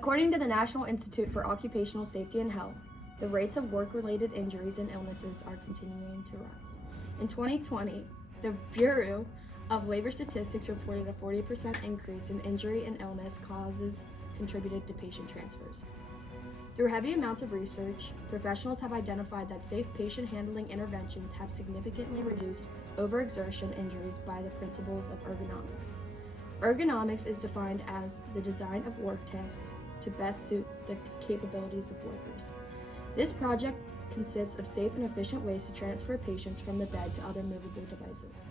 According to the National Institute for Occupational Safety and Health, the rates of work-related injuries and illnesses are continuing to rise. In 2020, the Bureau of Labor Statistics reported a 40% increase in injury and illness causes contributed to patient transfers. Through heavy amounts of research, professionals have identified that safe patient handling interventions have significantly reduced overexertion injuries by the principles of ergonomics. Ergonomics is defined as the design of work tasks to best suit the capabilities of workers. This project consists of safe and efficient ways to transfer patients from the bed to other movable devices.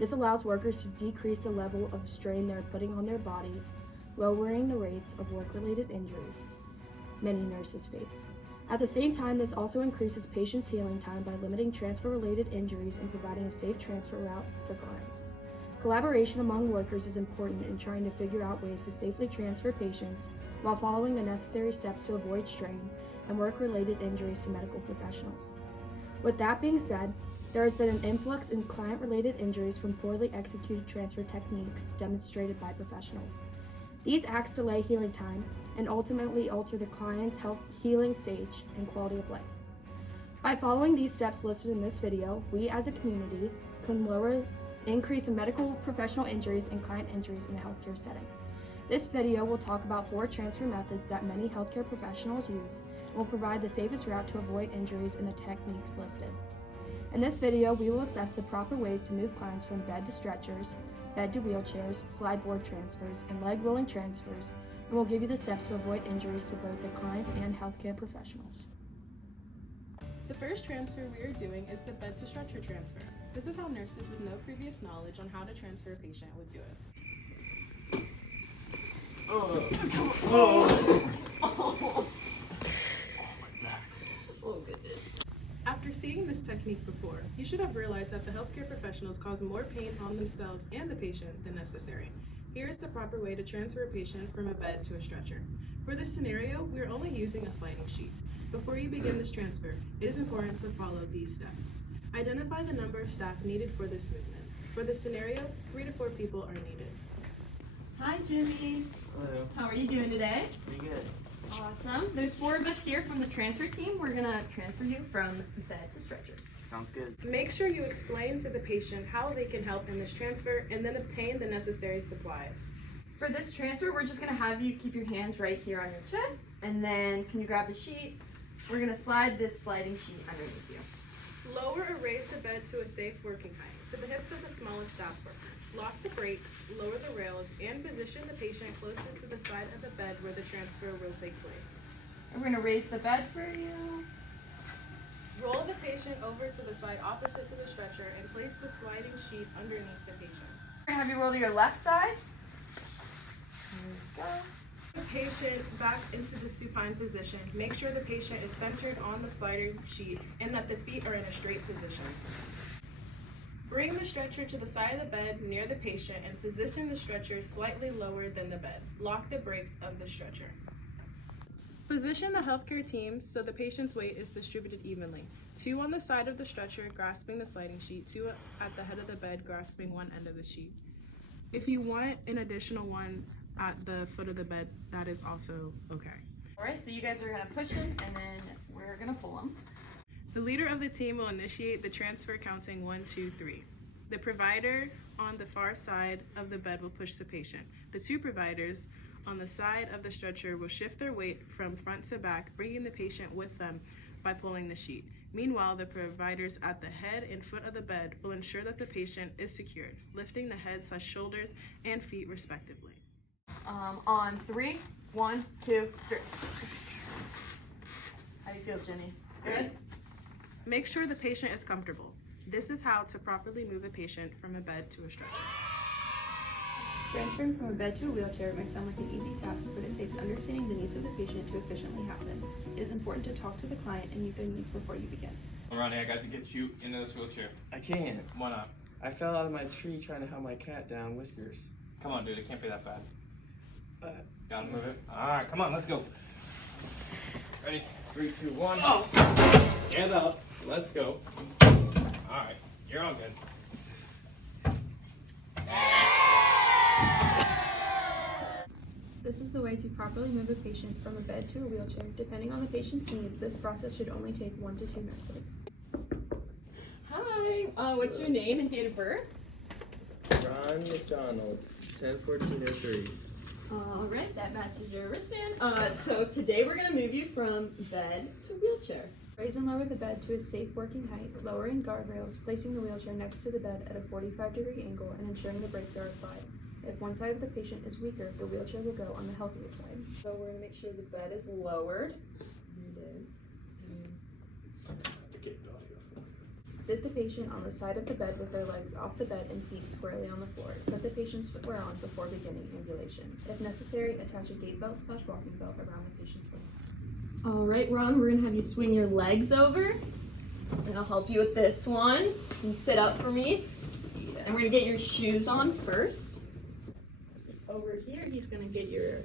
This allows workers to decrease the level of strain they're putting on their bodies, lowering the rates of work-related injuries many nurses face. At the same time, this also increases patients' healing time by limiting transfer-related injuries and providing a safe transfer route for clients. Collaboration among workers is important in trying to figure out ways to safely transfer patients while following the necessary steps to avoid strain and work-related injuries to medical professionals. With that being said, there has been an influx in client-related injuries from poorly executed transfer techniques demonstrated by professionals. These acts delay healing time and ultimately alter the client's health healing stage and quality of life. By following these steps listed in this video, we as a community can lower increase in medical professional injuries and client injuries in the healthcare setting. This video will talk about 4 transfer methods that many healthcare professionals use and will provide the safest route to avoid injuries in the techniques listed. In this video, we will assess the proper ways to move clients from bed to stretchers, bed to wheelchairs, slide board transfers, and leg rolling transfers, and we'll give you the steps to avoid injuries to both the clients and healthcare professionals. The first transfer we are doing is the bed to stretcher transfer. This is how nurses with no previous knowledge on how to transfer a patient would do it. Oh goodness. After seeing this technique before, you should have realized that the healthcare professionals cause more pain on themselves and the patient than necessary. Here is the proper way to transfer a patient from a bed to a stretcher. For this scenario, we are only using a sliding sheet. Before you begin this transfer, it is important to follow these steps. Identify the number of staff needed for this movement. For this scenario, 3 to 4 people are needed. Hi, Jimmy. Hello. How are you doing today? Pretty good. Awesome. There's 4 of us here from the transfer team. We're gonna transfer you from bed to stretcher. Sounds good. Make sure you explain to the patient how they can help in this transfer and then obtain the necessary supplies. For this transfer, we're just gonna have you keep your hands right here on your chest, and then can you grab the sheet? We're gonna slide this sliding sheet underneath you. Lower or raise the bed to a safe working height, to the hips of the smallest staff worker. Lock the brakes, lower the rails, and position the patient closest to the side of the bed where the transfer will take place. And we're gonna raise the bed for you. Roll the patient over to the side opposite to the stretcher and place the sliding sheet underneath the patient. We're gonna have you roll to your left side. There we go. The patient back into the supine position. Make sure the patient is centered on the sliding sheet and that the feet are in a straight position. Bring the stretcher to the side of the bed near the patient and position the stretcher slightly lower than the bed. Lock the brakes of the stretcher. Position the healthcare team so the patient's weight is distributed evenly. 2 on the side of the stretcher grasping the sliding sheet, 2 at the head of the bed grasping one end of the sheet. If you want an additional one at the foot of the bed, that is also okay. All right, so you guys are gonna push him, and then we're gonna pull him. The leader of the team will initiate the transfer counting 1, 2, 3. The provider on the far side of the bed will push the patient. The 2 providers on the side of the stretcher will shift their weight from front to back, bringing the patient with them by pulling the sheet. Meanwhile, the providers at the head and foot of the bed will ensure that the patient is secured, lifting the head/shoulders and feet respectively. On 3, 1, 2, 3. How do you feel, Jimmy? Good? Make sure the patient is comfortable. This is how to properly move a patient from a bed to a stretcher. Transferring from a bed to a wheelchair may sound like an easy task, but it takes understanding the needs of the patient to efficiently happen. It is important to talk to the client and meet their needs before you begin. Ronnie, I got to get you into this wheelchair. I can't. Why not? I fell out of my tree trying to help my cat down, Whiskers. Come on, dude. It can't be that bad. Gotta Move it. All right, come on. Let's go. Ready? 3, 2, 1. Oh! Stand up. Let's go. All right. You're all good. This is is the way to properly move a patient from a bed to a wheelchair. Depending on the patient's needs, this process should only take 1 to 2 nurses. Hi, what's your name and date of birth? Ron McDonald, 10/14/03. Alright, that matches your wristband. So today we're gonna move you from bed to wheelchair. Raise and lower the bed to a safe working height, lowering guardrails, placing the wheelchair next to the bed at a 45-degree angle, and ensuring the brakes are applied. If one side of the patient is weaker, the wheelchair will go on the healthier side. So we're gonna make sure the bed is lowered. Here it is. Sit the patient on the side of the bed with their legs off the bed and feet squarely on the floor. Put the patient's footwear on before beginning ambulation. If necessary, attach a gait belt / walking belt around the patient's waist. Alright, Ron, we're gonna have you swing your legs over. And I'll help you with this one. You can sit up for me. And we're gonna get your shoes on first. Over here, he's gonna get your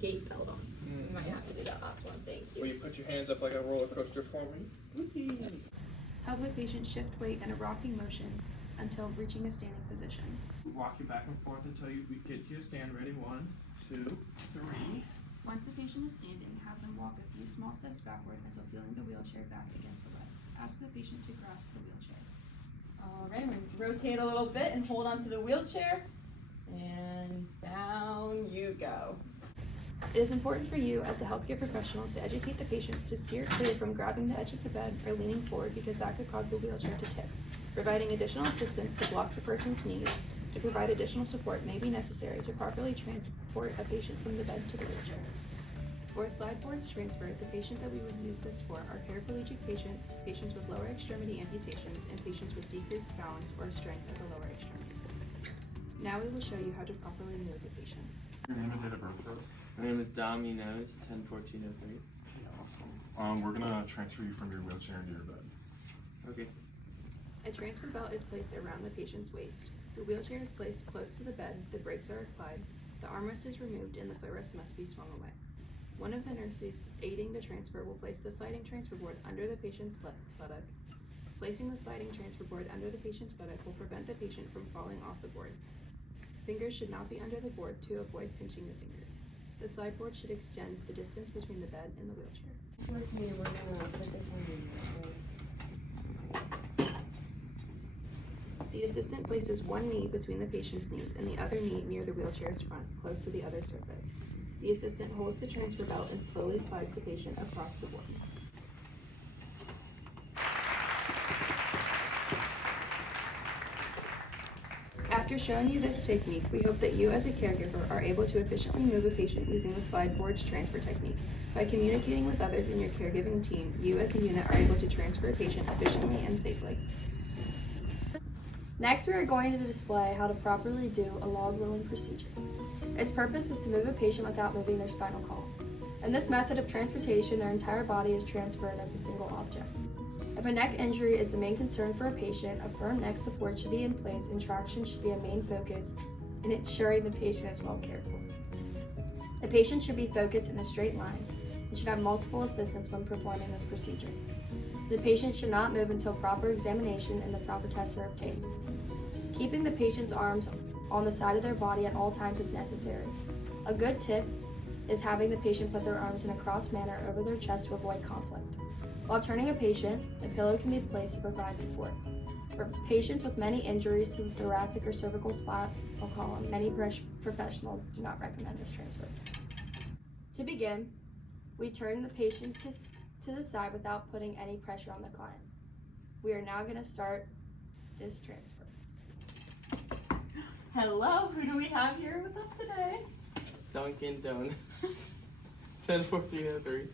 gait belt on. You might have to do that last one, thank Will you. you put your hands up like a roller coaster for me? Help the patient shift weight in a rocking motion until reaching a standing position. Walk you back and forth until you get to your stand. Ready? 1, 2, 3. Once the patient is standing, have them walk a few small steps backward until feeling the wheelchair back against the legs. Ask the patient to grasp the wheelchair. Alright, we're gonna rotate a little bit and hold onto the wheelchair. And down you go. It is important for you as a healthcare professional to educate the patients to steer clear from grabbing the edge of the bed or leaning forward because that could cause the wheelchair to tip. Providing additional assistance to block the person's knees to provide additional support may be necessary to properly transport a patient from the bed to the wheelchair. For a slide boards transfer, the patient that we would use this for are paraplegic patients, patients with lower extremity amputations, and patients with decreased balance or strength at the lower extremities. Now we will show you how to properly move the patient. Your name and date of birth for us? My name is Dom Enos, 10/14/03. Okay, awesome. We're gonna transfer you from your wheelchair into your bed. Okay. A transfer belt is placed around the patient's waist. The wheelchair is placed close to the bed, the brakes are applied, the armrest is removed, and the footrest must be swung away. One of the nurses aiding the transfer will place the sliding transfer board under the patient's buttock. Placing the sliding transfer board under the patient's buttock will prevent the patient from falling off the board. Fingers should not be under the board to avoid pinching the fingers. The slide board should extend the distance between the bed and the wheelchair. With me, we're gonna put this one in. The assistant places one knee between the patient's knees and the other knee near the wheelchair's front, close to the other surface. The assistant holds the transfer belt and slowly slides the patient across the board. After showing you this technique, we hope that you as a caregiver are able to efficiently move a patient using the slide boards transfer technique. By communicating with others in your caregiving team, you as a unit are able to transfer a patient efficiently and safely. Next, we are going to display how to properly do a log rolling procedure. Its purpose is to move a patient without moving their spinal column. In this method of transportation, their entire body is transferred as a single object. If a neck injury is the main concern for a patient, a firm neck support should be in place and traction should be a main focus in ensuring the patient is well cared for. The patient should be focused in a straight line and should have multiple assistants when performing this procedure. The patient should not move until proper examination and the proper tests are obtained. Keeping the patient's arms on the side of their body at all times is necessary. A good tip is having the patient put their arms in a crossed manner over their chest to avoid conflict. While turning a patient, a pillow can be placed to provide support. For patients with many injuries to the thoracic or cervical spinal column, many professionals do not recommend this transfer. To begin, we turn the patient to the side without putting any pressure on the client. We are now going to start this transfer. Hello, who do we have here with us today? Duncan Doan, 10/14/03.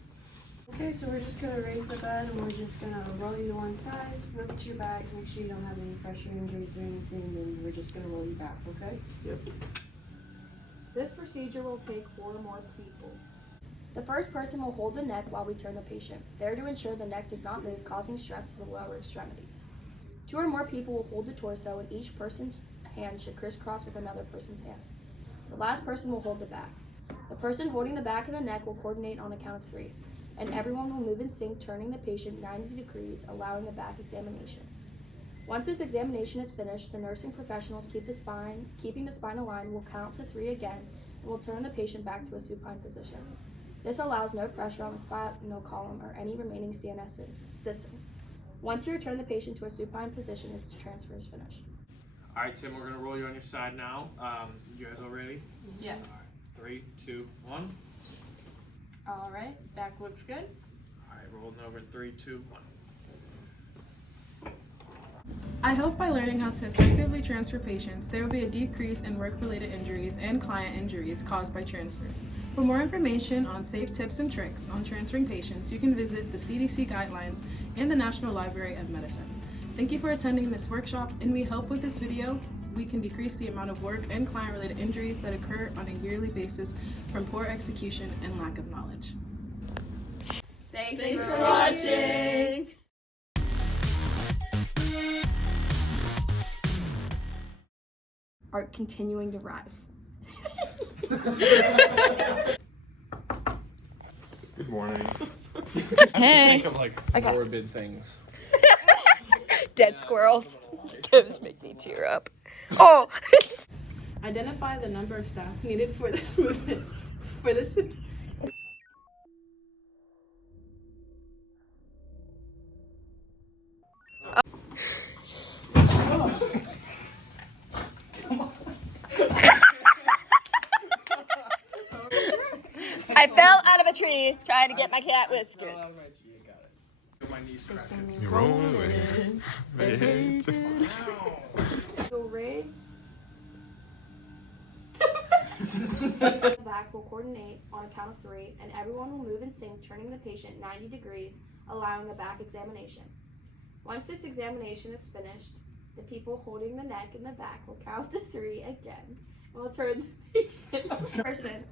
Okay, so we're just gonna raise the bed and we're just gonna roll you to one side, look at your back, make sure you don't have any pressure injuries or anything, and we're just gonna roll you back, okay? Yep. This procedure will take 4 more people. The first person will hold the neck while we turn the patient, there to ensure the neck does not move, causing stress to the lower extremities. 2 or more people will hold the torso, and each person's hand should crisscross with another person's hand. The last person will hold the back. The person holding the back of the neck will coordinate on a count of 3, and everyone will move in sync, turning the patient 90 degrees, allowing a back examination. Once this examination is finished, the nursing professionals keeping the spine aligned will count to 3 again and will turn the patient back to a supine position. This allows no pressure on the spinal column or any remaining CNS systems. Once you return the patient to a supine position, this transfer is finished. All right, Tim, we're gonna roll you on your side now. You guys all ready? Yes. All right, 3, 2, 1. All right, back looks good. All right, rolling over in 3, 2, 1. I hope by learning how to effectively transfer patients, there will be a decrease in work-related injuries and client injuries caused by transfers. For more information on safe tips and tricks on transferring patients, you can visit the CDC guidelines and the National Library of Medicine. Thank you for attending this workshop, and we hope with this video we can decrease the amount of work and client-related injuries that occur on a yearly basis from poor execution and lack of knowledge. Thanks for watching. Are continuing to rise. Good morning. Hey. Think of like morbid things. Dead squirrels. Those make me tear up. Oh! Identify the number of staff needed for this movement. For this. I fell out of a tree trying to get my cat whiskers. My knees cracking. You're rolling. So raise. The back will coordinate on a count of 3, and everyone will move in sync, turning the patient 90 degrees, allowing a back examination. Once this examination is finished, the people holding the neck in the back will count to 3 again, and will turn the patient person.